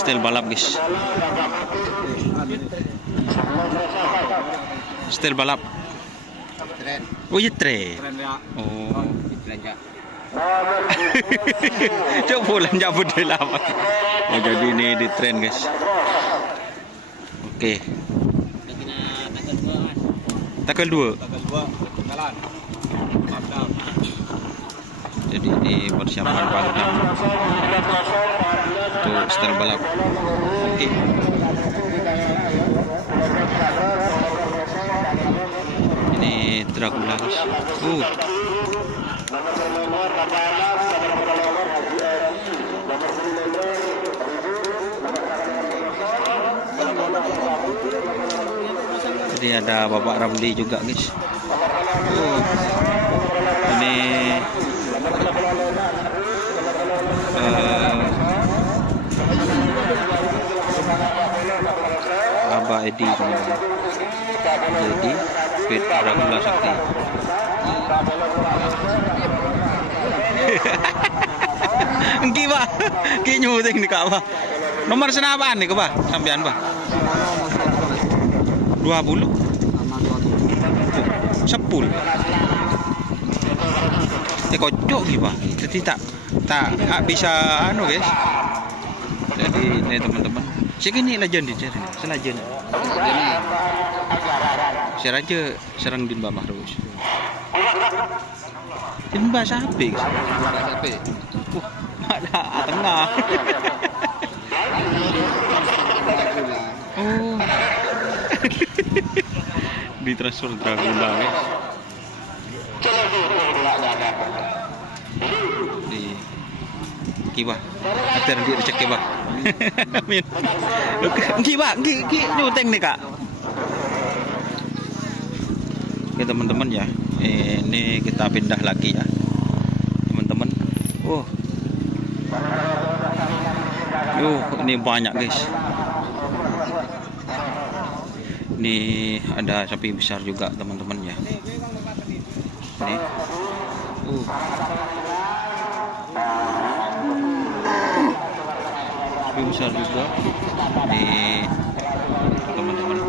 Style balap guys. Style balap. Tren. Oh iya tren. Ya. Oh. Belanja. Coba belanja bedel apa. Oh jadi ini di tren guys. Oke. Tanggal 2. Tanggal 2 jalan. Lockdown. Jadi ini persiapan balap untuk style balap. Oke. Ini Dracula guys. Jadi ada Bapak Ramli juga guys. Ini Abah Edi teman-teman. Jadi Fit Dracula Sakti. Engki Pak, ki nyuting nih Kak Pak. Nomor senapaan nih Pak? Sampean Pak? 20 10 kocok gitu Pak. Jadi tak bisa anu guys. Jadi ini teman-teman. Segini legend di sini, selajen. Saya aja serang di Mbak Mahrus. Ini Mbak sapi. Sapi. Ada tengah. Oh. Di transfer Dracula guys. Di kiwah. Ater di cek kiwah. Amin. Kiwah, ki nyuteng nih Kak. Oke teman-teman ya. Ini kita pindah lagi ya. Teman-teman. Ini banyak guys. Ini ada sapi besar juga teman-teman ya. Ini. Sapi besar juga. Ini teman-teman.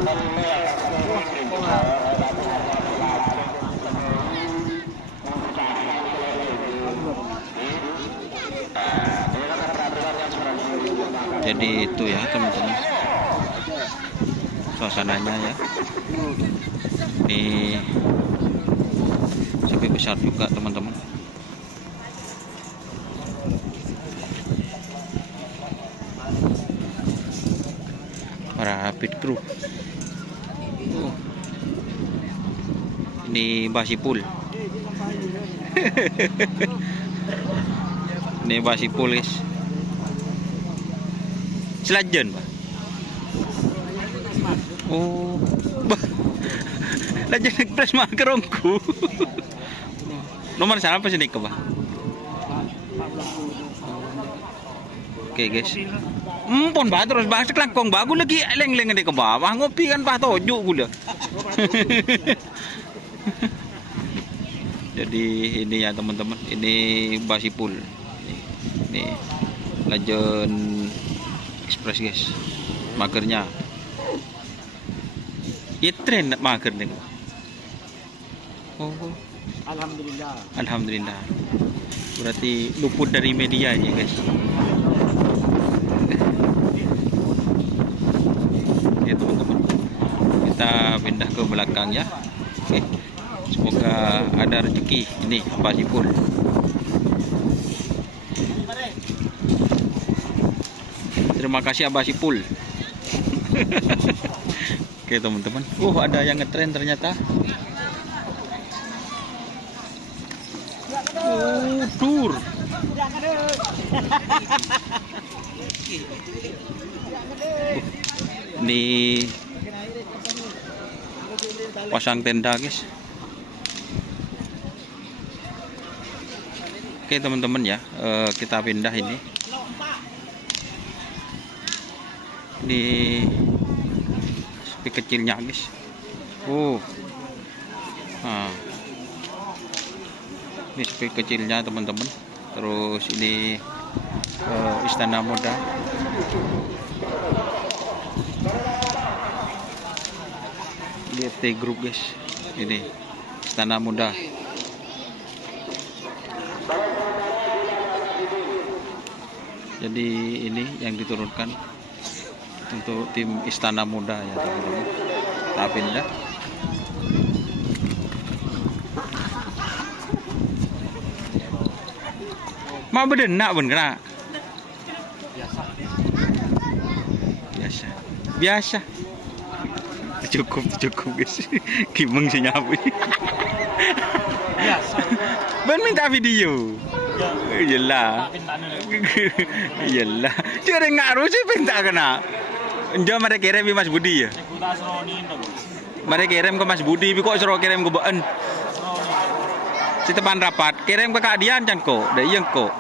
Jadi itu ya teman-teman. Suasananya ya. Ini sapi besar juga teman-teman. Para pit crew. Ini Basipul. Ini Basipul guys. Selajen Pak. Oh, Legend Express mah kerongku. Nomor siapa sih nih Pak? Oke guys. Pon bah terus bahas kelangkong bagus lagi leng-leng di ke bawah ngopi kan Pak tojuk gula. Jadi ini ya teman-teman, ini Basipul. Ini Legend Express guys. Magernya. Ya tren mager nih. Oh. Alhamdulillah. Alhamdulillah. Berarti luput dari media ya guys. Ya teman-teman. Kita pindah ke belakang ya. Oke. Semoga ada rezeki ini Basipul. Terima kasih Basipul. Oke teman-teman. Ada yang ngetren ternyata. Tur. Ini pasang tenda guys. Oke teman-teman ya, kita pindah ini. Ini sapi kecilnya guys. Ini sapi kecilnya teman-teman. Terus ini Istana Muda. GT Group guys, ini Istana Muda. Jadi ini yang diturunkan untuk tim Istana Muda ya teman-teman. Kita pindah. Mau bedenak pun kena. Biasa. Biasa. Cukup guys. Gimeng sih nyapu. Biasa. Ben minta video. Iyalah. Iyalah. Cuma ngaruh sih minta kena. Njok mari kirim ke Mas Budi ya. Mari kirim ke Mas Budi, kok suruh kirim ke Baan. Si teman rapat, kirim ke Kak Dian kan kok, dah yang kok.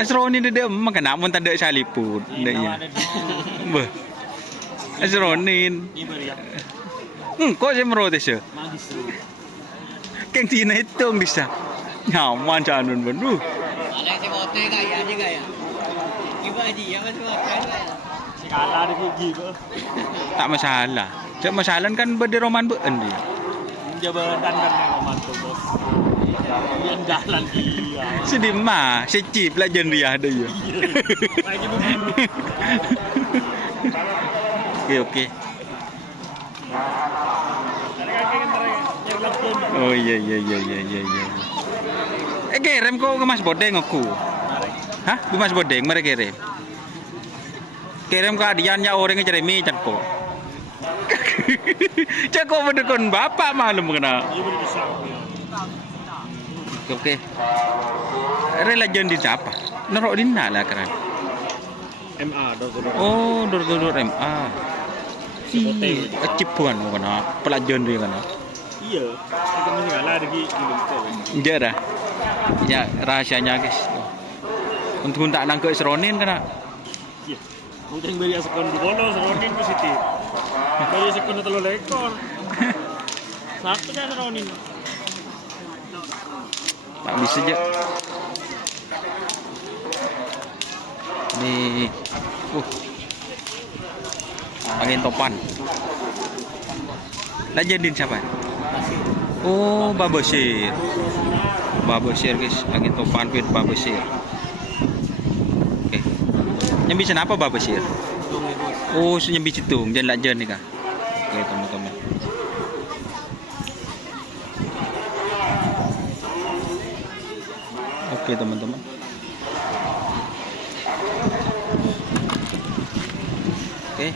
Asroni dia emang kena pun tak ada saliput, dah ya. Bah. Asronin. Kok saya merotes ya? Keng Tina hitung bisa. Nyaman canun bener. Ada si motor kaya juga ya. Gimana dia masih motor ya? Si kalah di gigi kok. Tak masalah. Cak masalah kan berderoman beun dia. Jabatan kan memang tuh bos. Yang jalan dia. Sedih mah, secip lah jen dia ada ya. Lagi begini. Oke. Oh iya. Kirim kok ke Mas Bodeng aku. Hah? Ke Mas Bodeng mari kirim. Kirim ke Adian ya orang Jeremy can kok. Cak kok berdekon bapak malum kena. Oke. Relajan di siapa? Nerok dina lah keren. MA dor. Oh, dor MA. Si cipuan kena. Pelajaran dia kena. Iya. Kita mesti kalah di gigi gitu. Dah. Ya rahasianya guys. Untuk tak nangkep seronin kena. Iya. Mungkin beri sekon di bono seronin positif. Beri sekon 3 ekor. Satu kan seronin. Tak bisa je. Ni angin topan. Dah jadiin siapa? Oh, Babasir. Babasir guys, angin topan pit Babasir. Oke. Nyambi kenapa Babasir? Oh, nyambi citung, jangan lajan nih kah? Oke, teman-teman. Oke, teman-teman. Oke.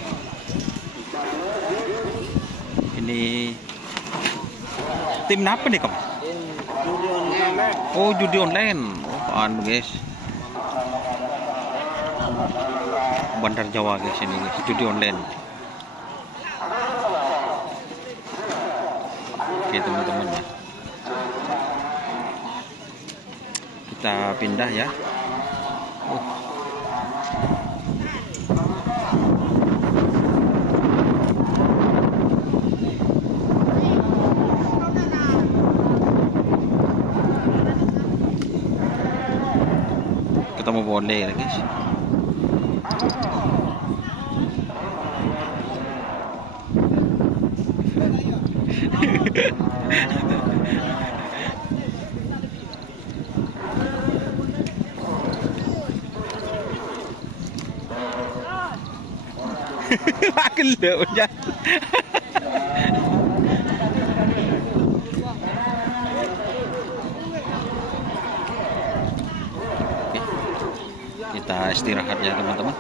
Ini tim apa nih, Kom? Oh, judi online. Oh, apaan, guys? Bandar Jawa guys ini guys, judi online. Oke, teman-teman ya. Kita pindah ya. Ketemu boleh ya guys. Makin lewat ya. Kita istirahat ya teman-teman.